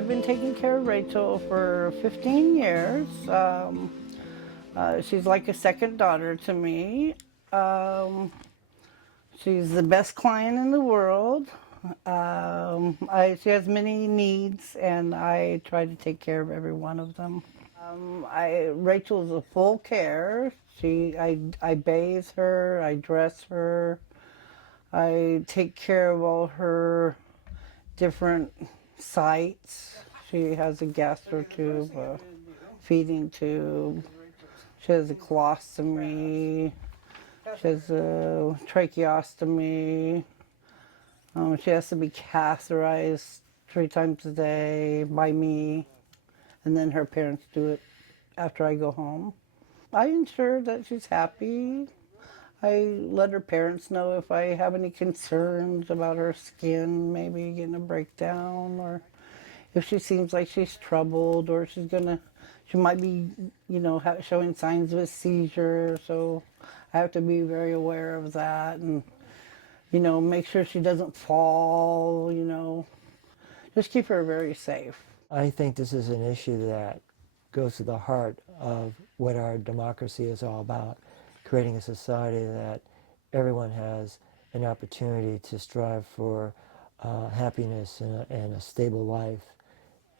I've been taking care of Rachel for 15 years. She's like a second daughter to me. Um, she's the best client in the world. She has many needs, and I try to take care of every one of them. Rachel's a full care. I bathe her, I dress her, I take care of all her different sites. She has a gastro tube, a feeding tube. She has a colostomy. She has a tracheostomy. She has to be catheterized 3 times a day by me, and then her parents do it after I go home. I ensure that she's happy. I let her parents know if I have any concerns about her skin, maybe getting a breakdown, or if she seems like she's troubled, or she might be, showing signs of a seizure. So I have to be very aware of that, and make sure she doesn't fall. Just keep her very safe. I think this is an issue that goes to the heart of what our democracy is all about, creating a society that everyone has an opportunity to strive for happiness and a stable life.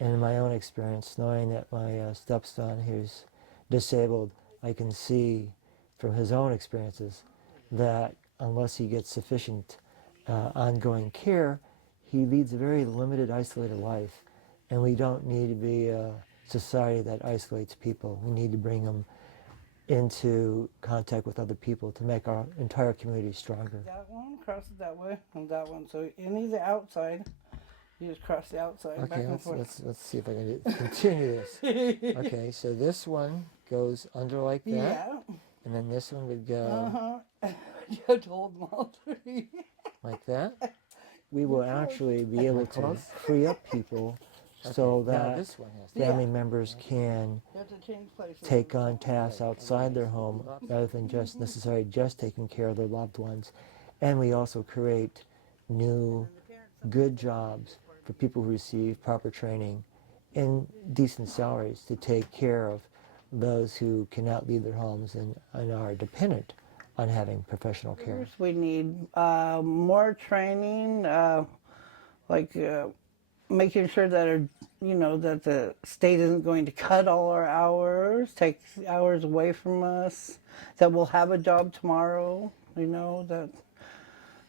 And in my own experience, knowing that my stepson, who's disabled, I can see from his own experiences that unless he gets sufficient ongoing care, he leads a very limited, isolated life. And we don't need to be a society that isolates people. We need to bring them into contact with other people to make our entire community stronger. That one crosses that way, and that one. So any of the outside, you just cross the outside back Okay, and forth. let's see if I can continue this. Okay, so this one goes under like that, Yeah. and then this one would go You have to hold them all three. like that. We will actually be able to free up people so that family members can You have to change places. take on tasks outside their home rather than just necessarily just taking care of their loved ones. And we also create new good jobs for people who receive proper training and decent salaries to take care of those who cannot leave their homes and are dependent on having professional care. We need more training, like making sure that the state isn't going to cut all our hours, take hours away from us, that we'll have a job tomorrow, that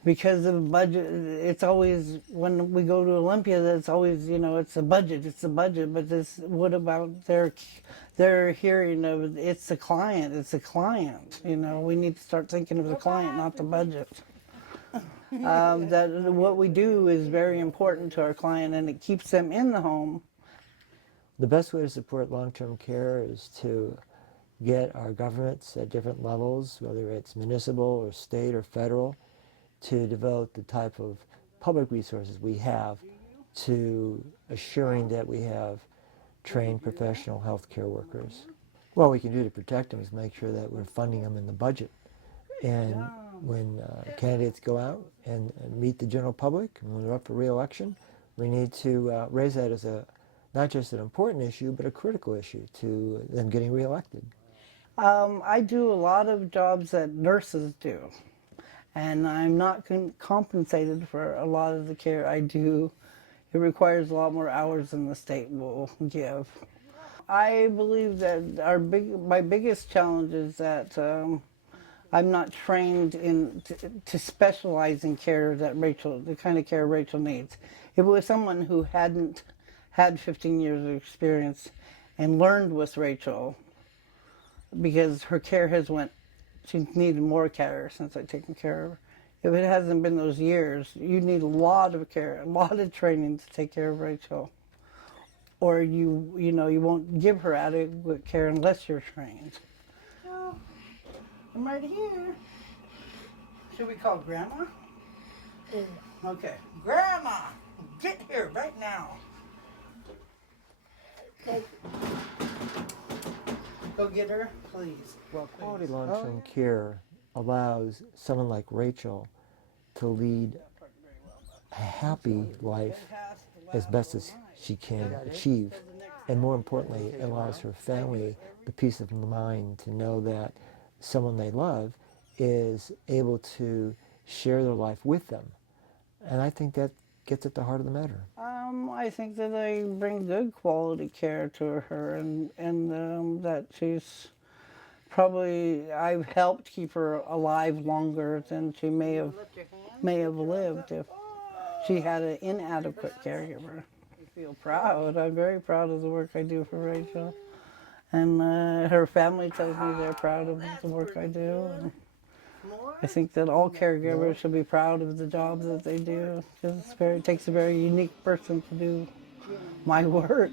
because of budget, it's always, when we go to Olympia, that's always, it's a budget, but what about their hearing of it's the client, we need to start thinking of the client, not the budget. That what we do is very important to our client, and it keeps them in the home. The best way to support long-term care is to get our governments at different levels, whether it's municipal or state or federal, to devote the type of public resources we have to assuring that we have trained professional healthcare workers. What we can do to protect them is make sure that we're funding them in the budget. And when candidates go out and meet the general public, and when they're up for re-election, we need to raise that as not just an important issue, but a critical issue to them getting re-elected. I do a lot of jobs that nurses do, and I'm not compensated for a lot of the care I do. It requires a lot more hours than the state will give. I believe that my biggest challenge is that I'm not trained to specialize in care that the kind of care Rachel needs. If it was someone who hadn't had 15 years of experience and learned with Rachel, because her care she's needed more care since I've taken care of her. If it hasn't been those years, you need a lot of care, a lot of training to take care of Rachel. Or you won't give her adequate care unless you're trained. Well, I'm right here. Should we call Grandma? Okay. Grandma, get here right now. Go get her, please. Well, quality long-term care allows someone like Rachel to lead a happy life as best as she can achieve. And more importantly, it allows her family the peace of mind to know that someone they love is able to share their life with them. And I think that gets at the heart of the matter. I think that I bring good quality care to her, and that she's probably, I've helped keep her alive longer than she may have lived if she had an inadequate caregiver. I feel proud. I'm very proud of the work I do for Rachel. And her family tells me they're proud of the work I do. And I think that all caregivers should be proud of the job that they do, because it takes a very unique person to do my work.